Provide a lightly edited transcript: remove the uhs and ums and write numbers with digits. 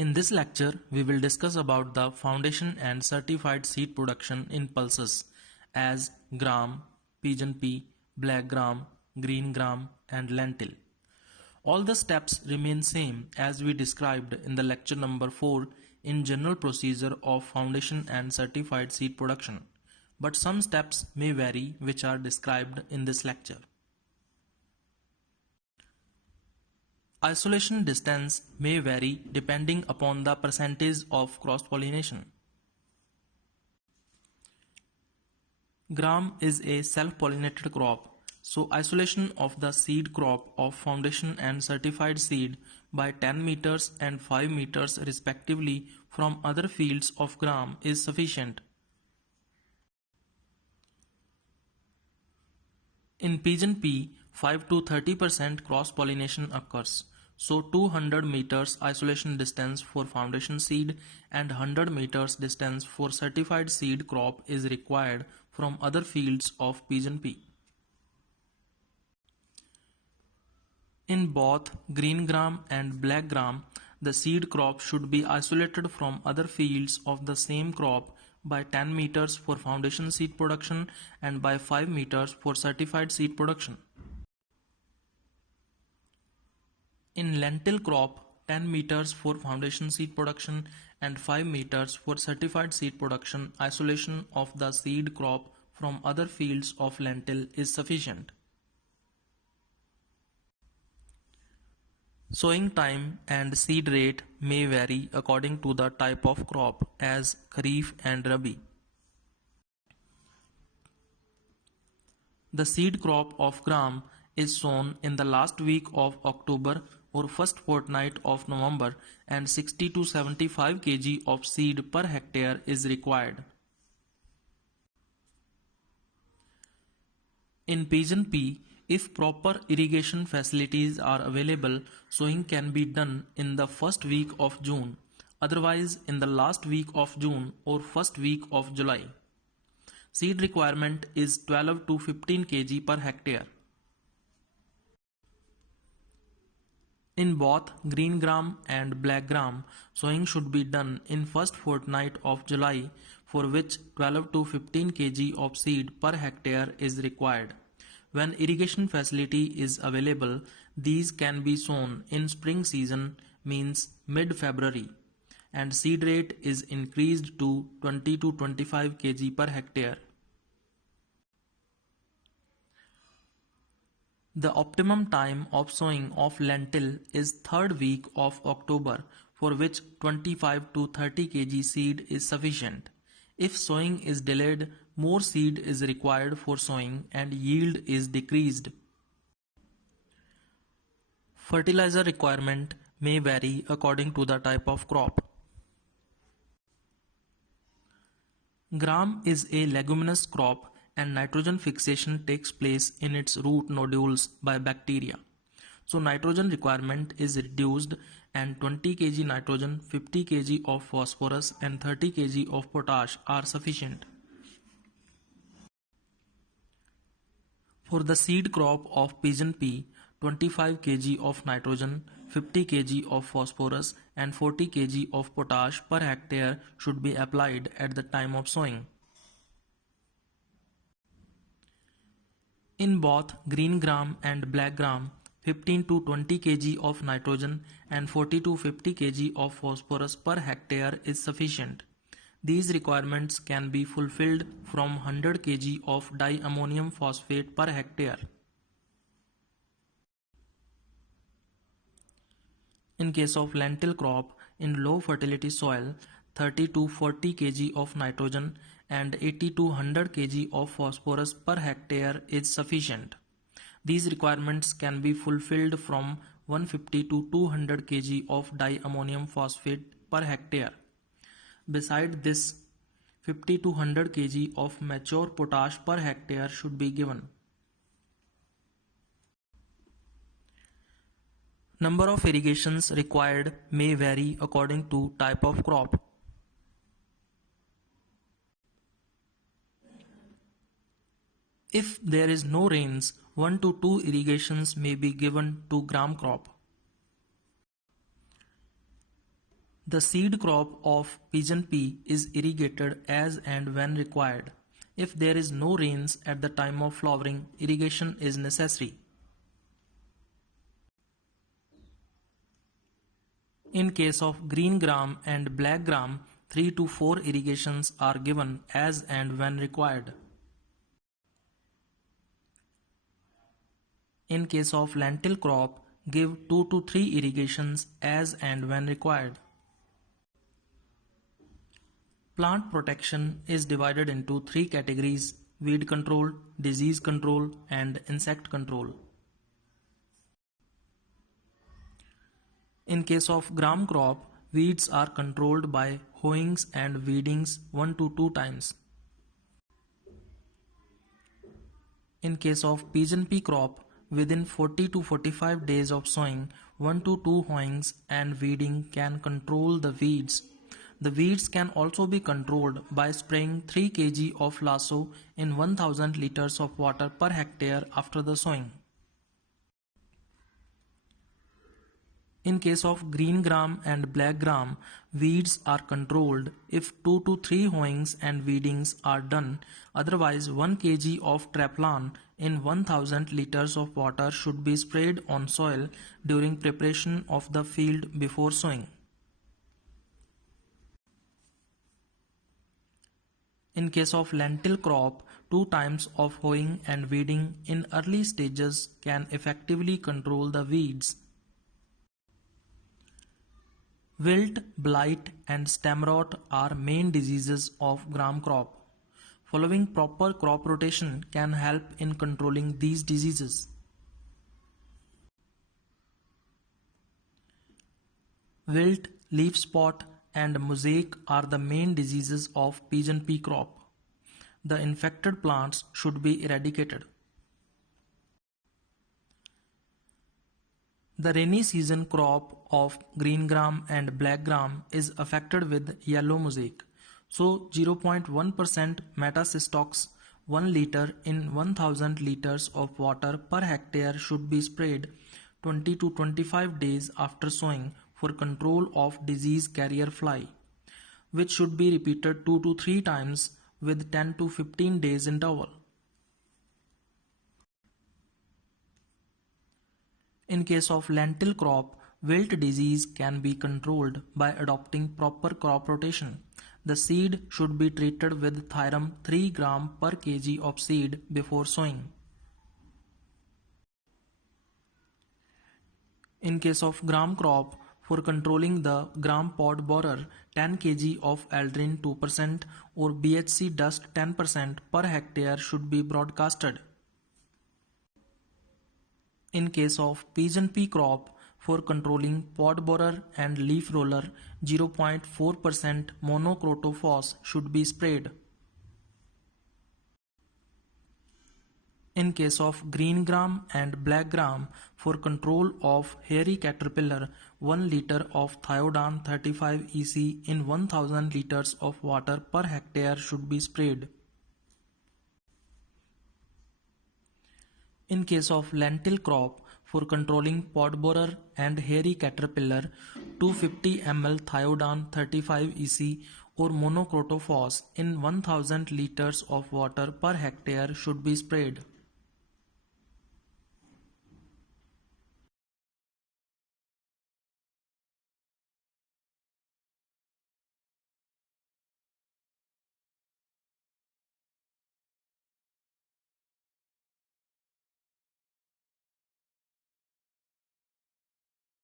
In this lecture, we will discuss about the foundation and certified seed production in pulses as gram, pigeon pea, black gram, green gram and lentil. All the steps remain same as we described in the lecture number 4 in general procedure of foundation and certified seed production, but some steps may vary which are described in this lecture. Isolation distance may vary depending upon the percentage of cross-pollination. Gram is a self-pollinated crop, so isolation of the seed crop of foundation and certified seed by 10 meters and 5 meters respectively from other fields of gram is sufficient. In pigeon pea, 5 to 30% cross-pollination occurs. So 200 meters isolation distance for foundation seed and 100 meters distance for certified seed crop is required from other fields of pigeon pea. In both green gram and black gram, the seed crop should be isolated from other fields of the same crop by 10 meters for foundation seed production and by 5 meters for certified seed production. In lentil crop, 10 meters for foundation seed production and 5 meters for certified seed production, isolation of the seed crop from other fields of lentil is sufficient. Sowing time and seed rate may vary according to the type of crop as Kharif and Rabi. The seed crop of gram is sown in the last week of October or first fortnight of November and 60 to 75 kg of seed per hectare is required. In pigeon pea, if proper irrigation facilities are available, sowing can be done in the first week of June, otherwise in the last week of June or first week of July. Seed requirement is 12 to 15 kg per hectare. In both green gram and black gram, sowing should be done in first fortnight of July, for which 12 to 15 kg of seed per hectare is required. When irrigation facility is available, these can be sown in spring season, means mid-February, and seed rate is increased to 20 to 25 kg per hectare. The optimum time of sowing of lentil is third week of October, for which 25 to 30 kg seed is sufficient. If sowing is delayed, more seed is required for sowing and yield is decreased. Fertilizer requirement may vary according to the type of crop. Gram is a leguminous crop and nitrogen fixation takes place in its root nodules by bacteria. So nitrogen requirement is reduced and 20 kg nitrogen, 50 kg of phosphorus and 30 kg of potash are sufficient. For the seed crop of pigeon pea, 25 kg of nitrogen, 50 kg of phosphorus and 40 kg of potash per hectare should be applied at the time of sowing. In both green gram and black gram, 15 to 20 kg of nitrogen and 40 to 50 kg of phosphorus per hectare is sufficient. These requirements can be fulfilled from 100 kg of diammonium phosphate per hectare. In case of lentil crop, in low fertility soil, 30 to 40 kg of nitrogen and 80 to 100 kg of phosphorus per hectare is sufficient. These requirements can be fulfilled from 150 to 200 kg of diammonium phosphate per hectare. Besides this, 50 to 100 kg of mature potash per hectare should be given. Number of irrigations required may vary according to type of crop. If there is no rains, 1 to 2 irrigations may be given to gram crop. The seed crop of pigeon pea is irrigated as and when required. If there is no rains at the time of flowering, irrigation is necessary. In case of green gram and black gram, 3 to 4 irrigations are given as and when required. In case of lentil crop, give 2 to 3 irrigations as and when required. Plant protection is divided into 3 categories: weed control, disease control, and insect control. In case of gram crop, weeds are controlled by hoeings and weedings 1 to 2 times. In case of pigeon pea crop, within 40 to 45 days of sowing, 1 to 2 hoeings and weeding can control the weeds. The weeds can also be controlled by spraying 3 kg of lasso in 1000 liters of water per hectare after the sowing. In case of green gram and black gram, weeds are controlled if 2 to 3 hoeings and weedings are done. Otherwise, 1 kg of Traplan in 1000 liters of water should be sprayed on soil during preparation of the field before sowing. In case of lentil crop, 2 times of hoeing and weeding in early stages can effectively control the weeds. Wilt, blight, and stem rot are main diseases of gram crop. Following proper crop rotation can help in controlling these diseases. Wilt, leaf spot, and mosaic are the main diseases of pigeon pea crop. The infected plants should be eradicated. The rainy season crop of green gram and black gram is affected with yellow mosaic. So 0.1% metacistox 1 liter in 1000 liters of water per hectare should be sprayed 20 to 25 days after sowing for control of disease carrier fly, which should be repeated 2 to 3 times with 10 to 15 days interval. In case of lentil crop, wilt disease can be controlled by adopting proper crop rotation. The seed should be treated with Thyram 3 gram per kg of seed before sowing. In case of gram crop, for controlling the gram pod borer, 10 kg of Aldrin 2% or BHC dust 10% per hectare should be broadcasted. In case of pigeon pea crop, for controlling pod borer and leaf roller, 0.4% monocrotophos should be sprayed. In case of green gram and black gram, for control of hairy caterpillar, 1 liter of Thiodan 35 EC in 1000 liters of water per hectare should be sprayed. In case of lentil crop, for controlling pod borer and hairy caterpillar, 250 ml Thiodan 35 EC or monocrotophos in 1000 liters of water per hectare should be sprayed.